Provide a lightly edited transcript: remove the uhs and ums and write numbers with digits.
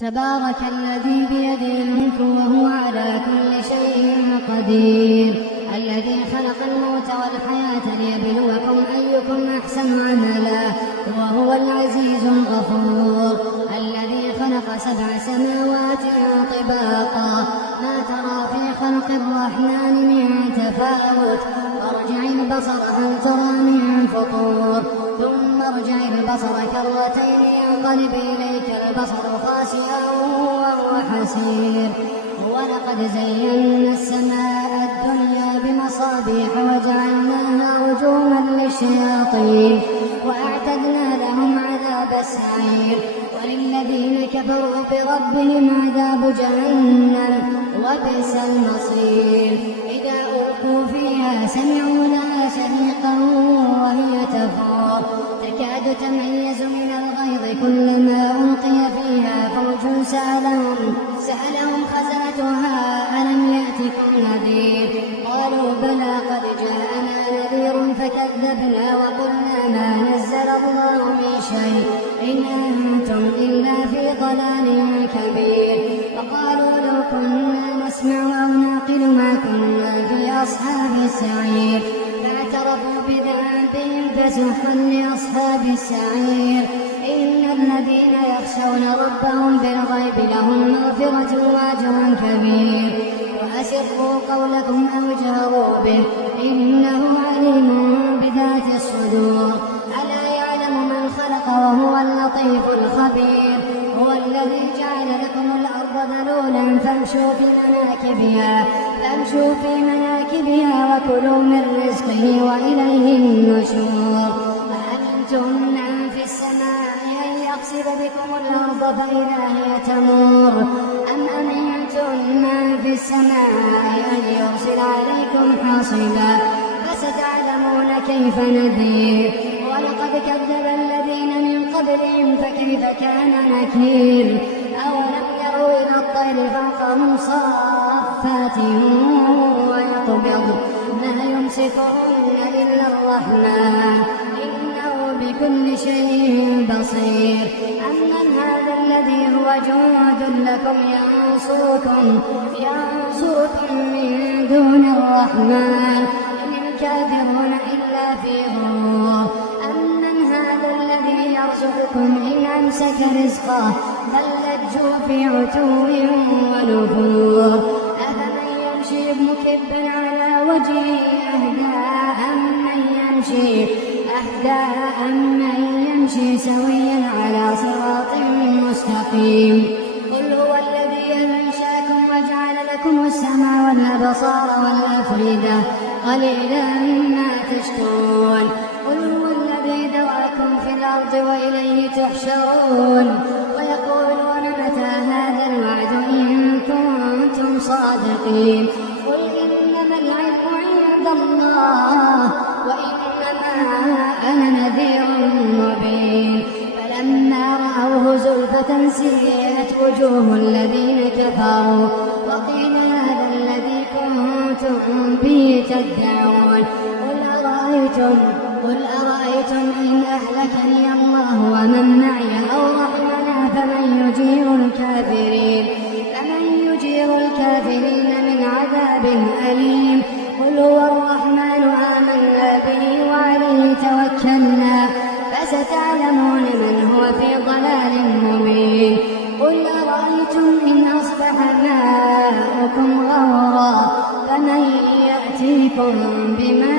تبارك الذي بيده الملك وهو على كل شيء قدير، الذي خلق الموت والحياة ليبلوكم أيكم أحسن عملا وهو العزيز الغفور، الذي خلق 7 سماوات طباقا ما ترى في خلق الرحمن من تفاوت، فارجع البصر هل ترى من فطور، ثم ارجع البصر كرتين ينقلب إليك البصر خاسئا وهو حسير. ولقد زينا السماء الدنيا بمصابيح وجعلناها رجوما للشياطين وأعتدنا لهم عذاب السعير، وللذين كفروا بربهم عذاب جهنم وبئس المصير. إذا ألقوا فيها سمعوا لها شهيقا وهي تفور تكاد تميز من الغيظ، كلما ألقي فيها فوج سألهم خزنتها ألم يأتكم نذير، قالوا بلى قد جاءنا نذير فكذبنا وقلنا ما نزل الله من شيء إن أنتم إلا في ضلال كبير. فقالوا لو كنا نسمع أو نعقل ما كنا في أصحاب السعير، فاعترفوا بذنبهم فسحقا لأصحاب السعير. إن الذين يخشون ربهم بالغيب لهم مغفرة وأجر كبير. وأسروا قولكم أو جهروا به إنه عليم بذات الصدور. ألا يعلم من خلق وهو اللطيف الخبير. هو الذي جعل لكم الأرض ذلولا فامشوا في مناكبها وكلوا من رزقه وإليه النشور. أأمنتم من في السماء أن يخسف بكم الأرض فإذا هي تمور، أم أمنتم من في السماء أن يرسل عليكم حاصبا، فستعلمون كيف نذير. ولقد كذب الذين من قبلهم فكيف كان نكير. أولم يروا إلى الطير فوقهم صافات ويقبض ما يمسكهن إلا الرحمن إنه بكل شيء بصير. أمن هذا الذي هو جند لكم ينصركم من دون الرحمن إن الكافرون إلا في غرور. أمن هذا الذي يرزقكم إن أمسك رزقه بل لجوا في عتو ونفور. أفمن يمشي مكبا على وجهه أهدى أمن يمشي سويا على صراط مستقيم. قل هو الذي أنشأكم وجعل لكم السمع والأبصار والأفئدة قليلا ما تشكرون. قل هو الذي ذرأكم في الأرض وإليه تحشرون. ويقولون متى هذا الوعد إن كنتم صادقين. قل إنما العلم عند الله وإنما أنا نذير مبين. فلما رأوه زلفة سيئت وجوه الذين كفروا وقيل هذا الذي كنتم به تدعون. قل أرأيتم إن أهلكني الله ومن معي أو رحمنا فمن يجير الكافرين من عذاب أليم. قل هو الرحمن آمنا به وعليه توكلنا فستعلمون من هو في ضلال مبين. قل أرأيتم إن أصبح ماؤكم غورا فمن يأتيكم بماء